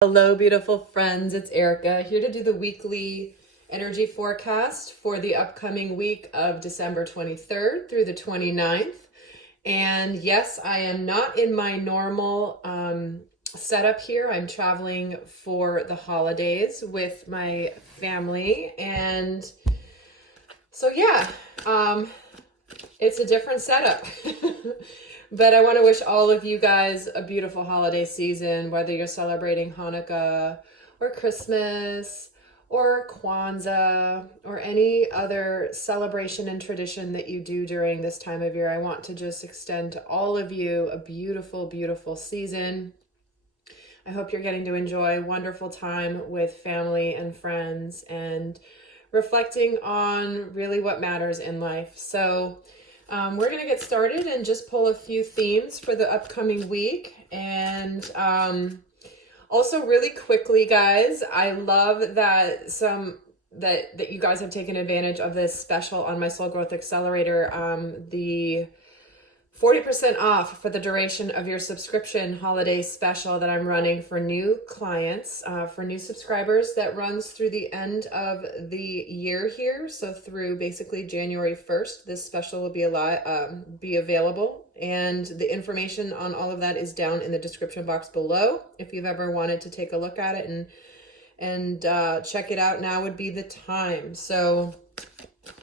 Hello, beautiful friends. It's Erika here to do the weekly energy forecast for the upcoming week of December 23rd through the 29th. And yes, I am not in my normal setup here. I'm traveling for the holidays with my family. And so, it's a different setup. But I want to wish all of you guys a beautiful holiday season, whether you're celebrating Hanukkah or Christmas or Kwanzaa or any other celebration and tradition that you do during this time of year. I want to just extend to all of you a beautiful, beautiful season. I hope you're getting to enjoy a wonderful time with family and friends and reflecting on really what matters in life. So we're going to get started and just pull a few themes for the upcoming week. And also really quickly, guys, I love that that you guys have taken advantage of this special on my Soul Growth Accelerator, the 40% off for the duration of your subscription holiday special that I'm running for new clients, for new subscribers, that runs through the end of the year here. So through basically January 1st, this special will be available. And the information on all of that is down in the description box below. If you've ever wanted to take a look at it and check it out, now would be the time.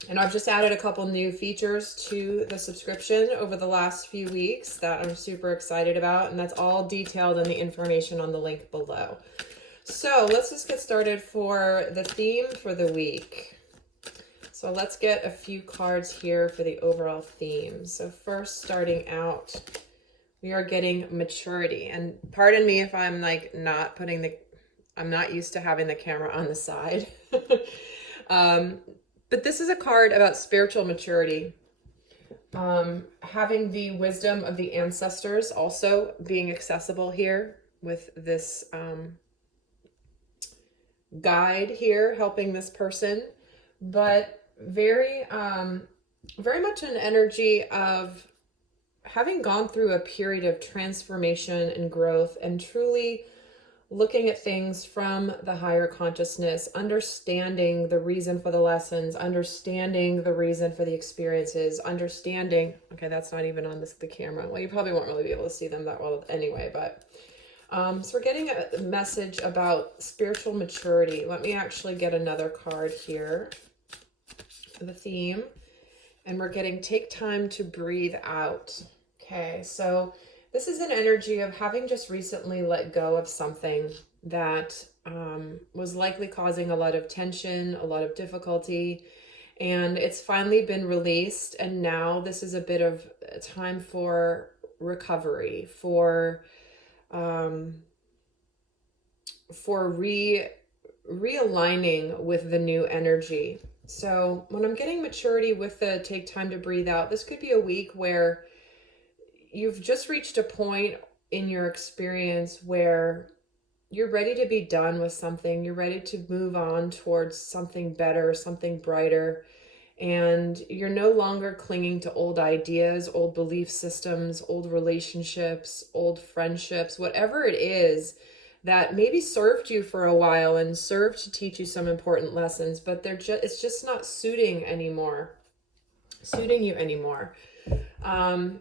And I've just added a couple new features to the subscription over the last few weeks that I'm super excited about. And that's all detailed in the information on the link below. So let's just get started for the theme for the week. So let's get a few cards here for the overall theme. So first, starting out, we are getting maturity. And pardon me if I'm like I'm not used to having the camera on the side. But this is a card about spiritual maturity, having the wisdom of the ancestors also being accessible here with this guide here helping this person, but very much an energy of having gone through a period of transformation and growth and truly looking at things from the higher consciousness, understanding the reason for the lessons, understanding the reason for the experiences, understanding, okay, that's not even on the camera. Well, you probably won't really be able to see them that well anyway, but so we're getting a message about spiritual maturity. Let me actually get another card here for the theme. And we're getting take time to breathe out. Okay, so this is an energy of having just recently let go of something that was likely causing a lot of tension, a lot of difficulty, and it's finally been released. And now this is a bit of a time for recovery, for realigning with the new energy. So when I'm getting maturity with the take time to breathe out, this could be a week where you've just reached a point in your experience where you're ready to be done with something. You're ready to move on towards something better, something brighter. And you're no longer clinging to old ideas, old belief systems, old relationships, old friendships, whatever it is that maybe served you for a while and served to teach you some important lessons, but it's just not suiting you anymore.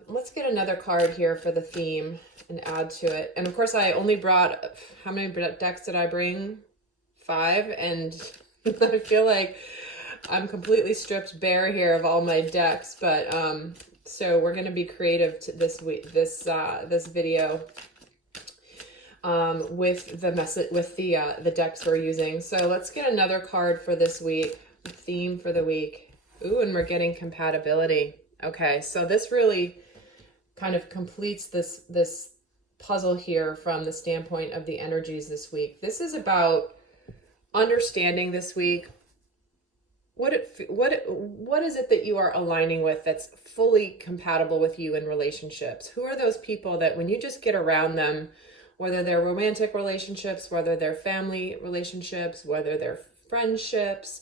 Let's get another card here for the theme and add to it. And of course, I only brought, how many decks did I bring? 5. And I feel like I'm completely stripped bare here of all my decks. But so we're going to be creative to this week, this video with the message, with the decks we're using. So let's get another card for this week, theme for the week. Ooh, and we're getting compatibility. Okay, so this really kind of completes this puzzle here from the standpoint of the energies this week. This is about understanding this week what is it that you are aligning with that's fully compatible with you in relationships. Who are those people that when you just get around them, whether they're romantic relationships, whether they're family relationships, whether they're friendships,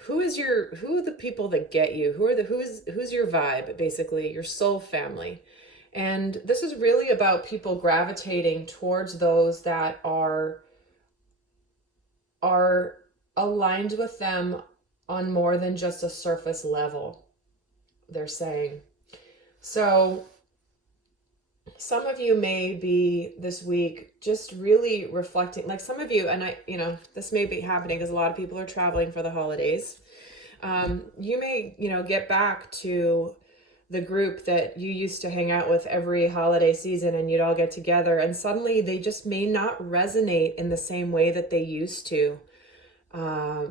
who are the people that get you? Who's your vibe, basically, your soul family? And this is really about people gravitating towards those that are aligned with them on more than just a surface level, they're saying. So some of you may be this week just really reflecting, like some of you, and I, this may be happening because a lot of people are traveling for the holidays. You may, get back to the group that you used to hang out with every holiday season, and you'd all get together, and suddenly they just may not resonate in the same way that they used to.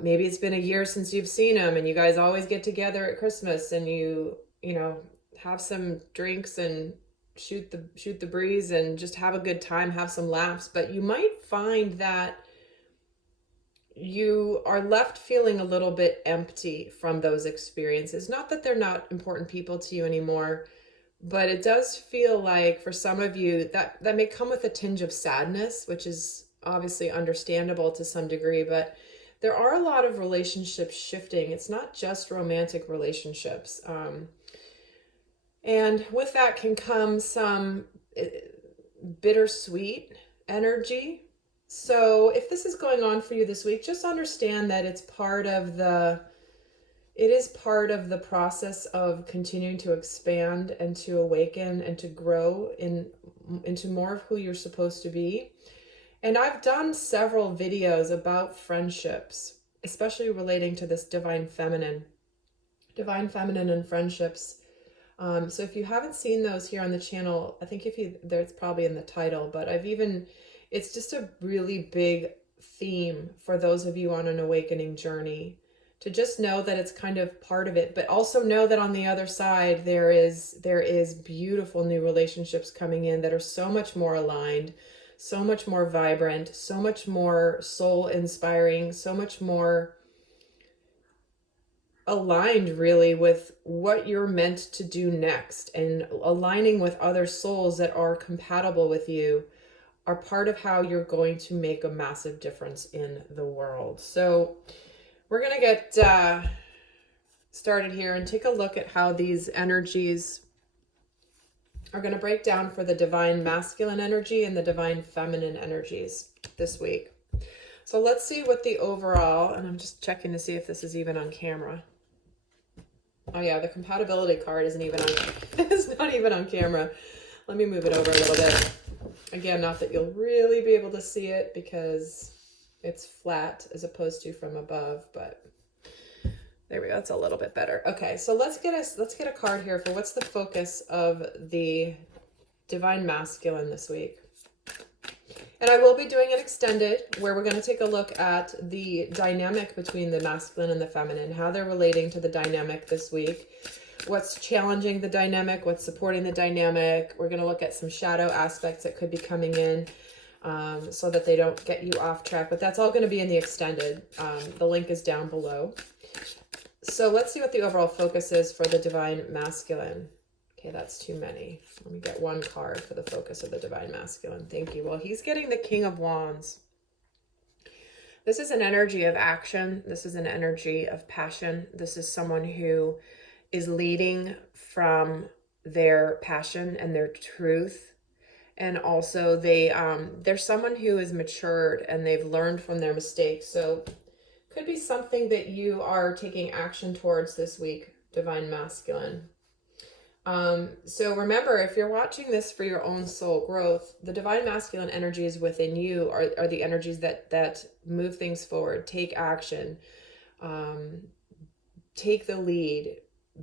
Maybe it's been a year since you've seen them, and you guys always get together at Christmas, and you have some drinks and shoot the breeze and just have a good time, have some laughs. But you might find that you are left feeling a little bit empty from those experiences. Not that they're not important people to you anymore, but it does feel like for some of you that may come with a tinge of sadness, which is obviously understandable to some degree. But there are a lot of relationships shifting. It's not just romantic relationships. And with that can come some bittersweet energy. So if this is going on for you this week, just understand that it is part of the process of continuing to expand and to awaken and to grow into more of who you're supposed to be. And I've done several videos about friendships, especially relating to this divine feminine and friendships. So if you haven't seen those here on the channel, I think it's probably in the title, but it's just a really big theme for those of you on an awakening journey, to just know that it's kind of part of it, but also know that on the other side, there is beautiful new relationships coming in that are so much more aligned, so much more vibrant, so much more soul inspiring, so much more aligned really with what you're meant to do next, and aligning with other souls that are compatible with you are part of how you're going to make a massive difference in the world. So we're going to get started here and take a look at how these energies are going to break down for the divine masculine energy and the divine feminine energies this week. So let's see what the overall, and I'm just checking to see if this is even on camera. Oh yeah, the compatibility card isn't even on, it's not even on camera. Let me move it over a little bit. Again, not that you'll really be able to see it because it's flat as opposed to from above, but there we go. That's a little bit better. Okay, so let's get a card here for what's the focus of the divine masculine this week. And I will be doing an extended where we're going to take a look at the dynamic between the masculine and the feminine, how they're relating to the dynamic this week, what's challenging the dynamic, what's supporting the dynamic. We're going to look at some shadow aspects that could be coming in so that they don't get you off track. But that's all going to be in the extended. The link is down below. So let's see what the overall focus is for the divine masculine. Okay, that's too many. Let me get one card for the focus of the divine masculine. Thank you. Well, he's getting the King of Wands. This is an energy of action. This is an energy of passion. This is someone who is leading from their passion and their truth. And also they're someone who is matured and they've learned from their mistakes. So could be something that you are taking action towards this week, divine masculine. So remember, if you're watching this for your own soul growth, the divine masculine energies within you are the energies that move things forward, take action, take the lead,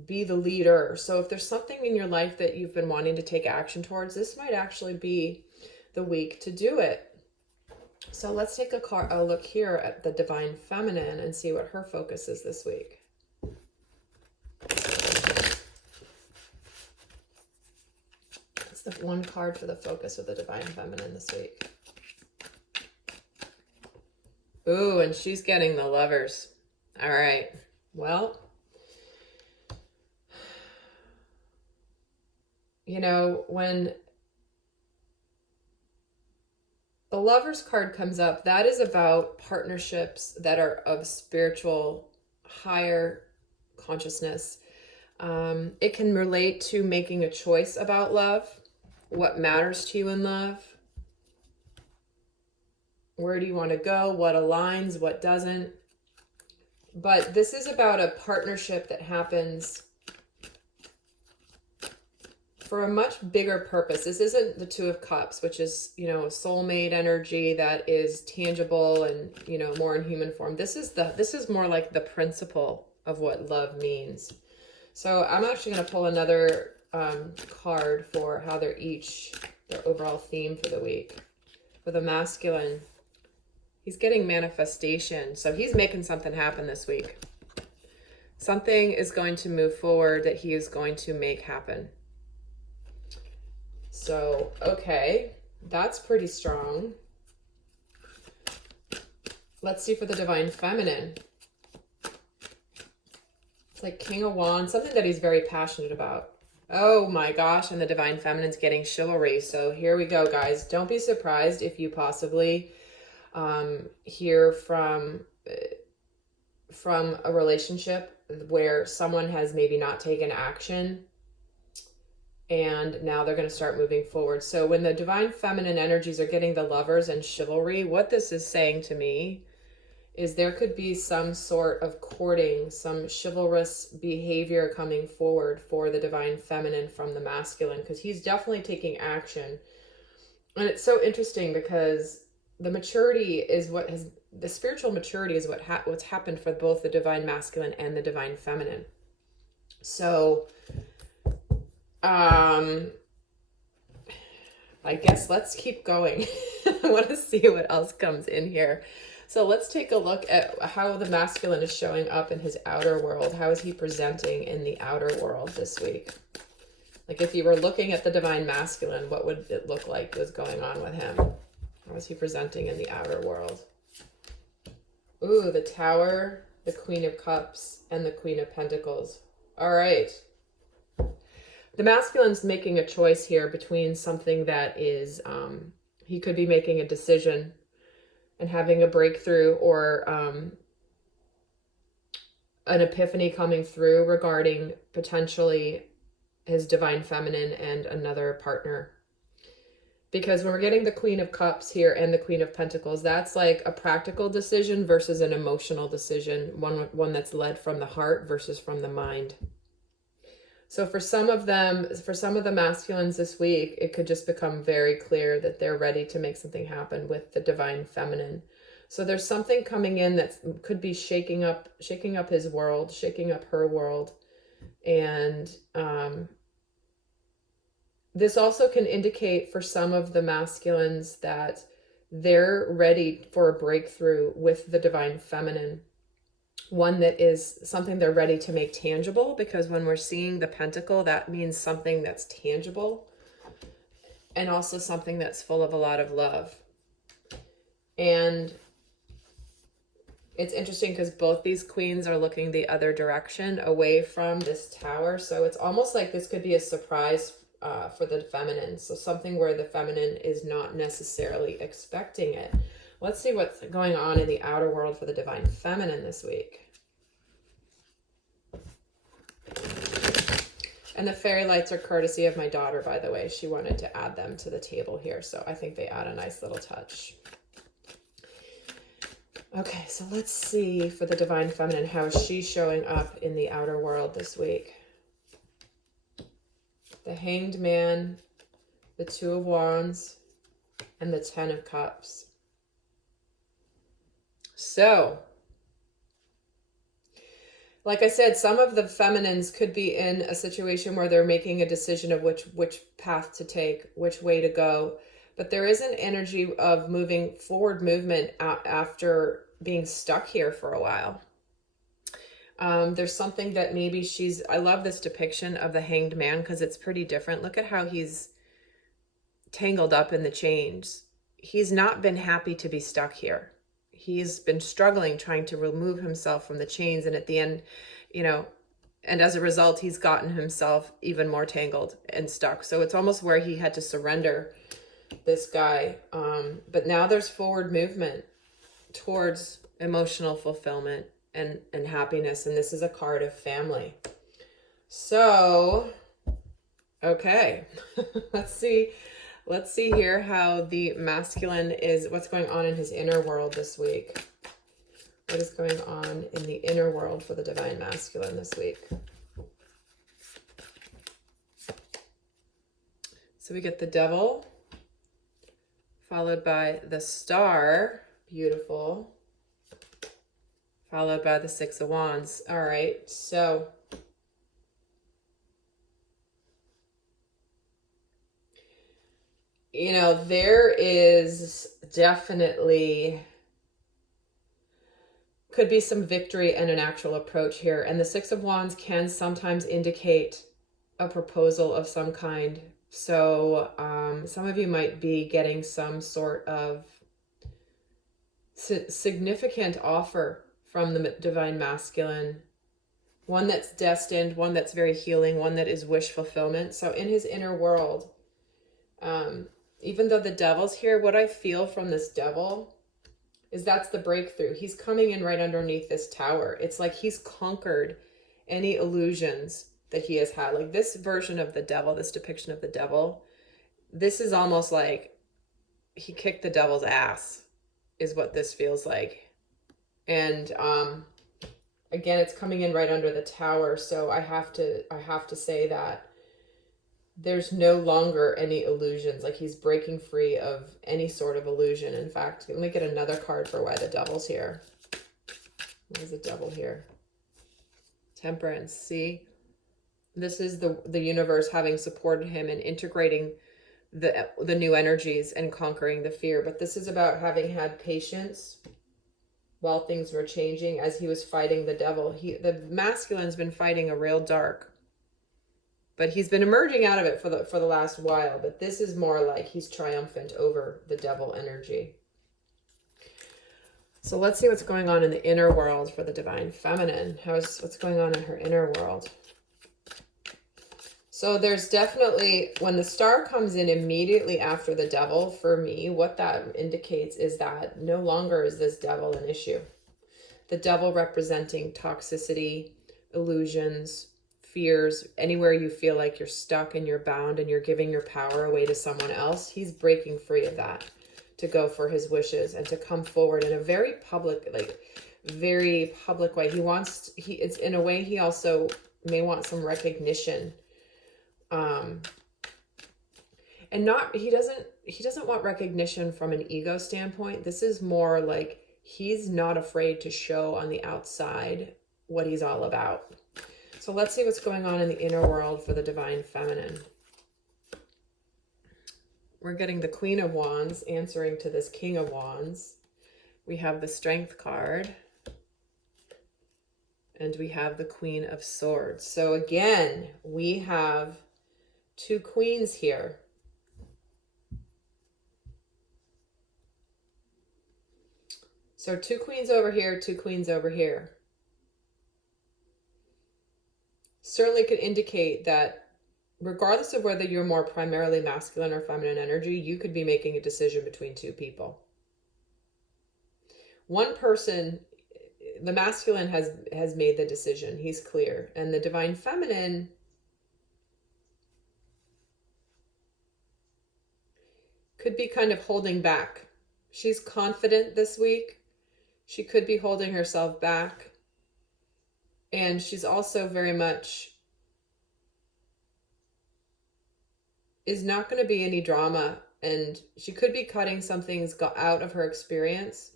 be the leader. So if there's something in your life that you've been wanting to take action towards, this might actually be the week to do it. So let's take a look here at the divine feminine and see what her focus is this week. The one card for the focus of the divine feminine this week. Ooh, and she's getting the Lovers. All right. Well, when the Lovers card comes up, that is about partnerships that are of spiritual, higher consciousness. It can relate to making a choice about love. what matters to you in love. Where do you want to go? What aligns, what doesn't? But this is about a partnership that happens for a much bigger purpose. This isn't the Two of Cups, which is, you know, soulmate energy that is tangible and, you know, more in human form. This is more like the principle of what love means. So I'm actually going to pull another card for how they're each, their overall theme for the week. For the masculine, he's getting manifestation. So he's making something happen this week. Something is going to move forward that he is going to make happen. So, okay, that's pretty strong. Let's see for the divine feminine. It's like King of Wands, something that he's very passionate about. Oh my gosh, and the divine feminine's getting chivalry. So here we go, guys. Don't be surprised if you possibly hear from a relationship where someone has maybe not taken action and now they're going to start moving forward. So when the divine feminine energies are getting the lovers and chivalry, what this is saying to me is there could be some sort of courting, some chivalrous behavior coming forward for the divine feminine from the masculine, because he's definitely taking action. And it's so interesting because the maturity is the spiritual maturity is what's happened for both the divine masculine and the divine feminine. So I guess let's keep going. I want to see what else comes in here. So let's take a look at how the masculine is showing up in his outer world. How is he presenting in the outer world this week? Like if you were looking at the divine masculine, what would it look like was going on with him? How is he presenting in the outer world? Ooh, the Tower, the Queen of Cups, and the Queen of Pentacles. All right. The masculine's making a choice here between something that is, he could be making a decision and having a breakthrough, or an epiphany coming through regarding potentially his divine feminine and another partner. Because when we're getting the Queen of Cups here and the Queen of Pentacles, that's like a practical decision versus an emotional decision, one that's led from the heart versus from the mind. So for some of the masculines this week, it could just become very clear that they're ready to make something happen with the divine feminine. So there's something coming in that could be shaking up his world, shaking up her world. And this also can indicate for some of the masculines that they're ready for a breakthrough with the divine feminine. One that is something they're ready to make tangible, because when we're seeing the pentacle, that means something that's tangible and also something that's full of a lot of love. And it's interesting because both these queens are looking the other direction, away from this tower. So it's almost like this could be a surprise for the feminine. So something where the feminine is not necessarily expecting it. Let's see what's going on in the outer world for the divine feminine this week. And the fairy lights are courtesy of my daughter, by the way. She wanted to add them to the table here, so I think they add a nice little touch. Okay, so let's see for the divine feminine, how is she showing up in the outer world this week? The Hanged Man, the Two of Wands, and the Ten of Cups. So, like I said, some of the feminines could be in a situation where they're making a decision of which path to take, which way to go. But there is an energy of moving forward, movement after being stuck here for a while. There's something that maybe I love this depiction of the Hanged Man because it's pretty different. Look at how he's tangled up in the chains. He's not been happy to be stuck here. He's been struggling, trying to remove himself from the chains. And at the end, and as a result, he's gotten himself even more tangled and stuck. So it's almost where he had to surrender, this guy. But now there's forward movement towards emotional fulfillment and happiness. And this is a card of family. So Okay. Let's see. Let's see here how the masculine is, what's going on in his inner world this week. What is going on in the inner world for the divine masculine this week? So we get the Devil, followed by the Star, beautiful, followed by the Six of Wands. All right, so you know, there is definitely could be some victory and an actual approach here. And the Six of Wands can sometimes indicate a proposal of some kind. So some of you might be getting some sort of significant offer from the divine masculine, one that's destined, one that's very healing, one that is wish fulfillment. So in his inner world, even though the Devil's here, what I feel from this Devil is that's the breakthrough. He's coming in right underneath this tower. It's like he's conquered any illusions that he has had. Like this version of the Devil, this depiction of the Devil, this is almost like he kicked the Devil's ass is what this feels like. And again, it's coming in right under the tower. So I have to say that there's no longer any illusions. Like he's breaking free of any sort of illusion. In fact, let me get another card for why the Devil's here. Why is the Devil here? Temperance. See, this is the universe having supported him and integrating the new energies and conquering the fear. But this is about having had patience while things were changing as he was fighting the Devil. The masculine's been fighting a real dark, but he's been emerging out of it for the last while. But this is more like he's triumphant over the Devil energy. So let's see what's going on in the inner world for the divine feminine. What's going on in her inner world? So there's definitely, when the Star comes in immediately after the Devil, for me, what that indicates is that no longer is this Devil an issue. The Devil representing toxicity, illusions, fears, anywhere you feel like you're stuck and you're bound and you're giving your power away to someone else, he's breaking free of that to go for his wishes and to come forward in a very public way. It's in a way he also may want some recognition. And he doesn't want recognition from an ego standpoint. This is more like he's not afraid to show on the outside what he's all about. So let's see what's going on in the inner world for the divine feminine. We're getting the Queen of Wands answering to this King of Wands. We have the Strength card. And we have the Queen of Swords. So again, we have two queens here. So two queens over here, two queens over here. Certainly could indicate that regardless of whether you're more primarily masculine or feminine energy, you could be making a decision between two people. One person, the masculine has made the decision. He's clear. And the divine feminine could be kind of holding back. She's confident this week. She could be holding herself back. And she's also very much is not going to be any drama. And she could be cutting some things out of her experience.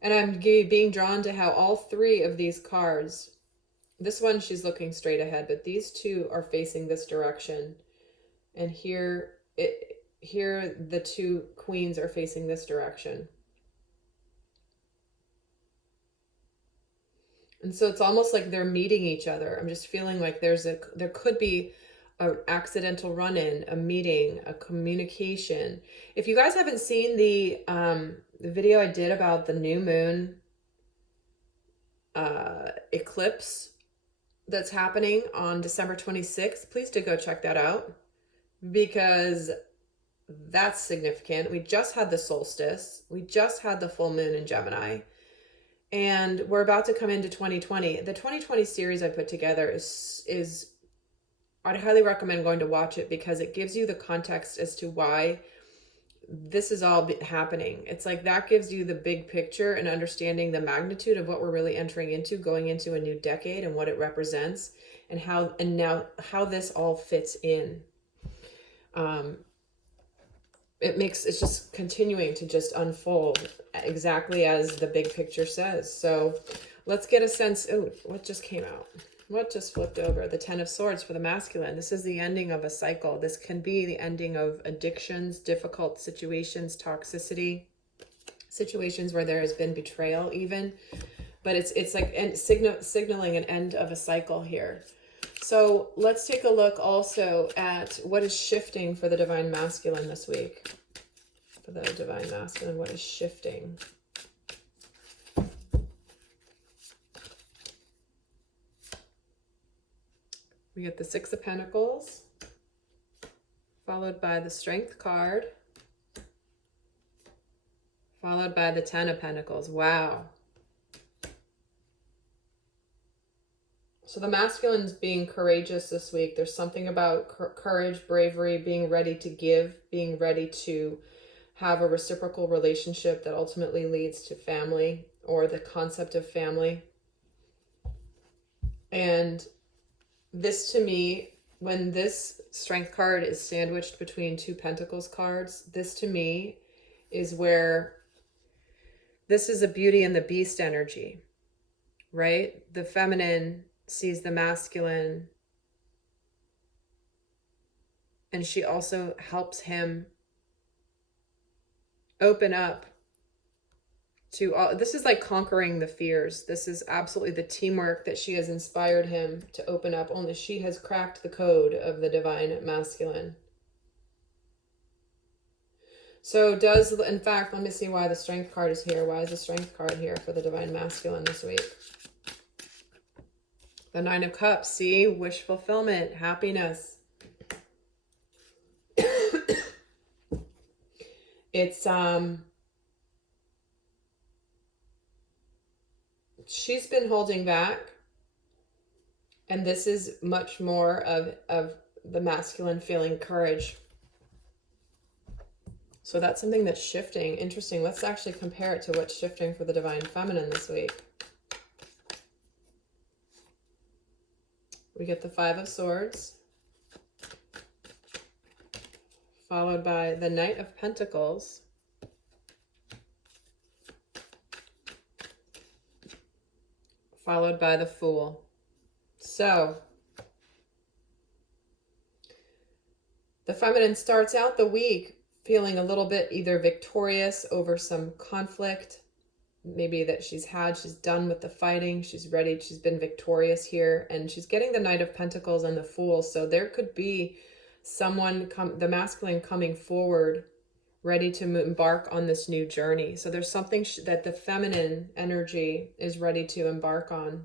And I'm being drawn to how all three of these cards, this one she's looking straight ahead, but these two are facing this direction. And here the two queens are facing this direction. And so it's almost like they're meeting each other. I'm just feeling like there could be an accidental run-in, a meeting, a communication. If you guys haven't seen the video I did about the new moon eclipse that's happening on December 26th, please do go check that out, because that's significant. We just had the solstice. We just had the full moon in Gemini. And we're about to come into 2020. The 2020 series I put together is I'd highly recommend going to watch it, because it gives you the context as to why this is all happening. It's like that gives you the big picture and understanding the magnitude of what we're really entering into, going into a new decade, and what it represents, and now how this all fits in. It's just continuing to just unfold exactly as the big picture says. So let's get a sense. Oh, what just came out? What just flipped over? The 10 of Swords for the masculine. This is the ending of a cycle. This can be the ending of addictions, difficult situations, toxicity, situations where there has been betrayal even. But it's like signaling an end of a cycle here. So let's take a look also at what is shifting for the divine masculine this week. For the divine masculine, what is shifting? We get the Six of Pentacles, followed by the Strength card, followed by the Ten of Pentacles. Wow. So the masculine's being courageous this week. There's something about courage, bravery, being ready to give, being ready to have a reciprocal relationship that ultimately leads to family, or the concept of family. And this, to me, when this Strength card is sandwiched between two Pentacles cards, this to me is where this is a Beauty and the Beast energy, right? The feminine sees the masculine, and she also helps him open up to all. This is like conquering the fears. This is absolutely the teamwork that she has inspired him to open up. Only she has cracked the code of the divine masculine. So in fact, let me see why the Strength card is here. Why is the Strength card here for the divine masculine this week? The Nine of Cups, see? Wish fulfillment, happiness. It's, she's been holding back, and this is much more of the masculine feeling courage. So that's something that's shifting. Interesting. Let's actually compare it to what's shifting for the divine feminine this week. We get the Five of Swords, followed by the Knight of Pentacles, followed by the Fool. So the feminine starts out the week feeling a little bit either victorious over some conflict, maybe that she's done with the fighting, she's ready, she's been victorious here, and she's getting the Knight of Pentacles and the Fool. So there could be someone, the masculine, coming forward, ready to embark on this new journey. So there's something that the feminine energy is ready to embark on.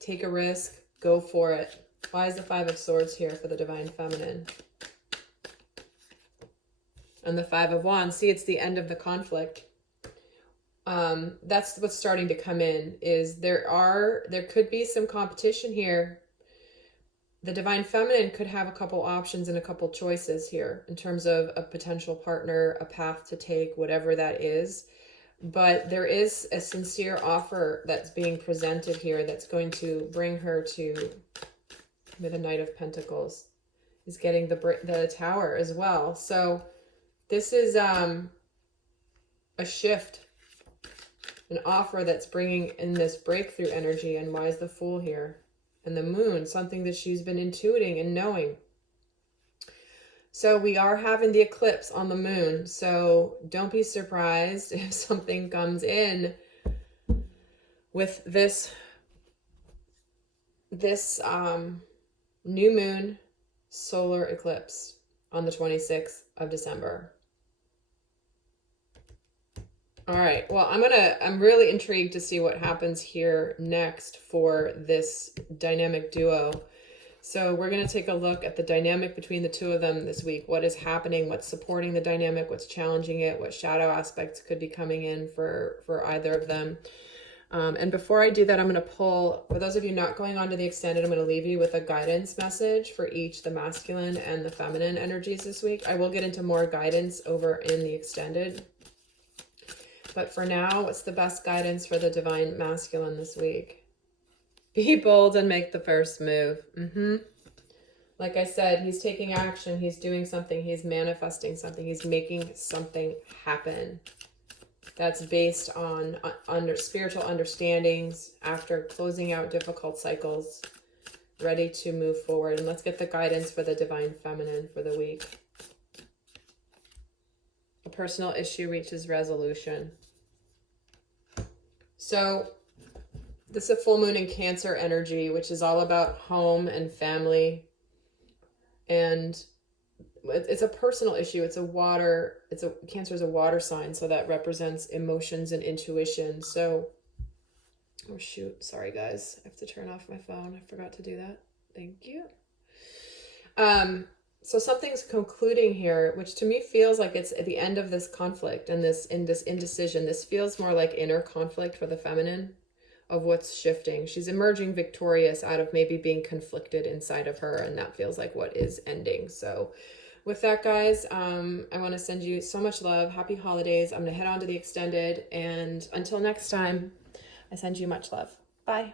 Take a risk, go for it. Why is the Five of Swords here for the divine feminine? And the Five of Wands, see, it's the end of the conflict. That's what's starting to come in, is there could be some competition here. The divine feminine could have a couple options and a couple choices here in terms of a potential partner, a path to take, whatever that is. But there is a sincere offer that's being presented here that's going to bring her to, with the Knight of Pentacles, is getting the Tower as well. So this is a shift, an offer that's bringing in this breakthrough energy. And why is the Fool here? And the Moon, something that she's been intuiting and knowing. So we are having the eclipse on the Moon. So don't be surprised if something comes in with this new moon solar eclipse on the 26th of December. All right, well, I'm really intrigued to see what happens here next for this dynamic duo. So we're going to take a look at the dynamic between the two of them this week. What is happening? What's supporting the dynamic? What's challenging it? What shadow aspects could be coming in for either of them? And before I do that, I'm going to pull, for those of you not going on to the extended, I'm going to leave you with a guidance message for each the masculine and the feminine energies this week. I will get into more guidance over in the extended. But for now, what's the best guidance for the divine masculine this week? Be bold and make the first move. Like I said, he's taking action. He's doing something. He's manifesting something. He's making something happen. That's based on spiritual understandings after closing out difficult cycles, ready to move forward. And let's get the guidance for the divine feminine for the week. A personal issue reaches resolution. So this is a full moon in Cancer energy, which is all about home and family. And it's a personal issue. Cancer is a water sign, so that represents emotions and intuition. So, oh shoot, sorry guys, I have to turn off my phone. I forgot to do that. Thank you. So something's concluding here, which to me feels like it's at the end of this conflict and this indecision. This feels more like inner conflict for the feminine of what's shifting. She's emerging victorious out of maybe being conflicted inside of her, and that feels like what is ending. So with that, guys, I want to send you so much love. Happy holidays. I'm going to head on to the extended, and until next time, I send you much love. Bye.